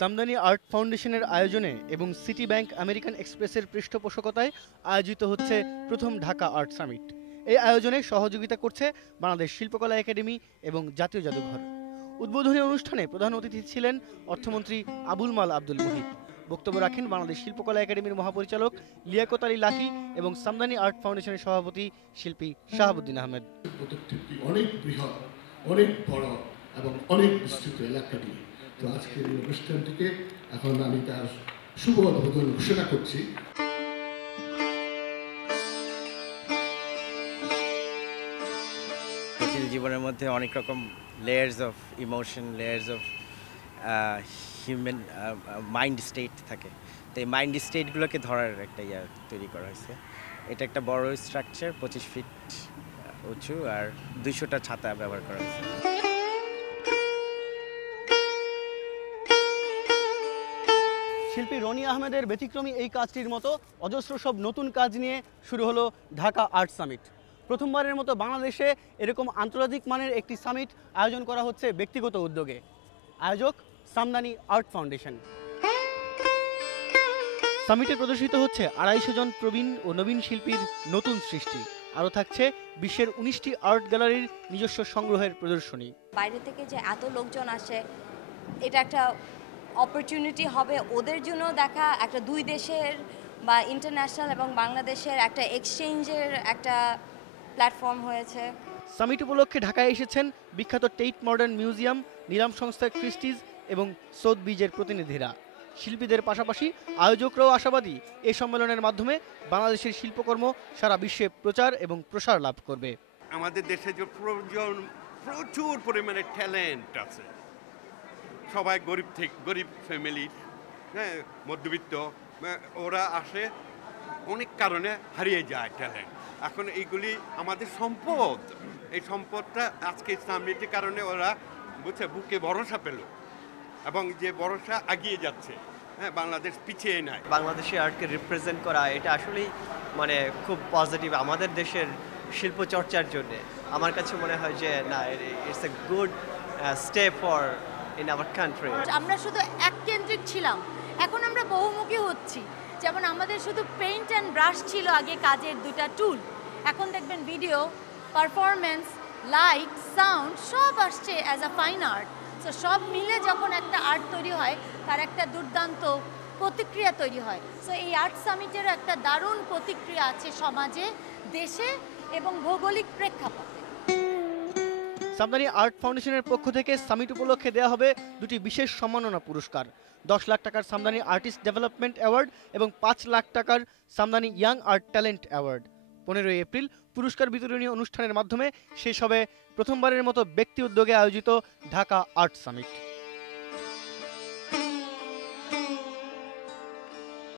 Samdani art ফাউন্ডেশনের আয়োজনে এবং সিটি ব্যাংক আমেরিকান এক্সপ্রেসের পৃষ্ঠপোষকতায় আয়োজিত হচ্ছে প্রথম ঢাকা আর্ট সামিট। এই আয়োজনে সহযোগিতা করছে বাংলাদেশ শিল্পকলা একাডেমি এবং জাতীয় জাদুঘর। উদ্বোধনী অনুষ্ঠানে প্রধান অতিথি ছিলেন অর্থমন্ত্রী আবুল মাল আব্দুল মুহিত। বক্তব্য রাখেন বাংলাদেশ শিল্পকলা একাডেমির মহাপরিচালক লিয়াকত আলী লাকি এবং সামদানি আর্ট ফাউন্ডেশনের সভাপতি শিল্পী শাহাবুদ্দিন আহমেদ। অনেক বৃহৎ, অনেক বড় এবং অনেক বিস্তৃত এলাকা নিয়ে তো আজকের এই অনুষ্ঠানটিকে এখন আমি তার শুভ উদ্বোধন ঘোষণা করছি। জীবনের মধ্যে অনেক রকম layers of emotion, layers of human mind state থাকে। তো এই মাইন্ড স্টেটগুলোকে ধরার একটা তৈরি করা হয়েছে। এটা একটা বড় স্ট্রাকচার, 25 ফিট উঁচু, আর 200টা ছাতা ব্যবহার করা হয়েছে। শিল্পী রনি আহমেদের ব্যতিক্রমী এই কাজটির মতো অজস্র সব নতুন কাজ নিয়ে শুরু হলো ঢাকা আর্ট সামিট। প্রথমবারের মতো বাংলাদেশে এরকম আন্তর্জাতিক মানের একটি সামিট আয়োজন করা হচ্ছে ব্যক্তিগত উদ্যোগে। আয়োজক সামদানি আর্ট ফাউন্ডেশন। সামিটে প্রদর্শিত হচ্ছে 250 জন প্রবীণ ও নবীন শিল্পীর নতুন সৃষ্টি। আরও থাকছে বিশ্বের 19টি আর্ট গ্যালারির নিজস্ব সংগ্রহের প্রদর্শনী। বাইরে থেকে যে এত লোকজন আসে, এটা একটা অপরচুনিটি হবে ওদের জন্য দেখা, একটা দুই দেশের বা ইন্টারন্যাশনাল এবং বাংলাদেশের একটা এক্সচেঞ্জের একটা প্ল্যাটফর্ম হয়েছে। সামিট উপলক্ষে ঢাকায় এসেছেন বিখ্যাত টেইট মডার্ন মিউজিয়াম, নিলাম সংস্থা ক্রিস্টিজ এবং সোথবিজের প্রতিনিধিরা। শিল্পীদের পাশাপাশি আয়োজকরাও আশাবাদী এই সম্মেলনের মাধ্যমে বাংলাদেশের শিল্পকর্ম সারা বিশ্বে প্রচার এবং প্রসার লাভ করবে। আমাদের দেশে যে প্রচুর পরিমাণে ট্যালেন্ট আছে, সবাই গরিব ফ্যামিলির, হ্যাঁ, মধ্যবিত্ত, ওরা আসে, অনেক কারণে হারিয়ে যায় ট্যালেন্ট। এখন এইগুলি আমাদের সম্পদ, এই সম্পদটা আজকে সামনেটির কারণে ওরা বুকে ভরসা পেল এবং যে ভরসা এগিয়ে যাচ্ছে। হ্যাঁ, বাংলাদেশ পিছিয়ে নাই। বাংলাদেশি আর্টকে রিপ্রেজেন্ট করা এটা আসলেই খুব পজিটিভ আমাদের দেশের শিল্প চর্চার জন্য। আমার কাছে মনে হয় যে না, it's a good step for in our country. আমরা শুধু এককেন্দ্রিক ছিলাম, এখন আমরা বহুমুখী হচ্ছি। যেমন আমাদের শুধু পেইন্ট অ্যান্ড ব্রাশ ছিল আগে কাজের দুটা টুল, এখন দেখবেন ভিডিও, পারফরমেন্স, লাইট, সাউন্ড সব আসছে as a fine art. So সব মিলে যখন একটা আর্ট তৈরি হয়, তার একটা দুর্দান্ত প্রতিক্রিয়া তৈরি হয়। সো এই আর্ট সামিটেরও একটা দারুণ প্রতিক্রিয়া আছে সমাজে, দেশে এবং ভৌগোলিক প্রেক্ষাপটে। সামদানি আর্ট ফাউন্ডেশনের পক্ষ থেকে সামিট উপলক্ষে দেওয়া হবে দুটি বিশেষ সম্মাননা পুরস্কার, 10 লাখ টাকার সামদানি আর্টিস্ট ডেভেলপমেন্ট অ্যাওয়ার্ড এবং 5 লাখ টাকার Samdani young art talent award. 15 April পুরস্কার বিতরণী অনুষ্ঠানের মাধ্যমে শেষ হবে প্রথমবারের মতো ব্যক্তি উদ্যোগে আয়োজিত ঢাকা আর্ট সামিট।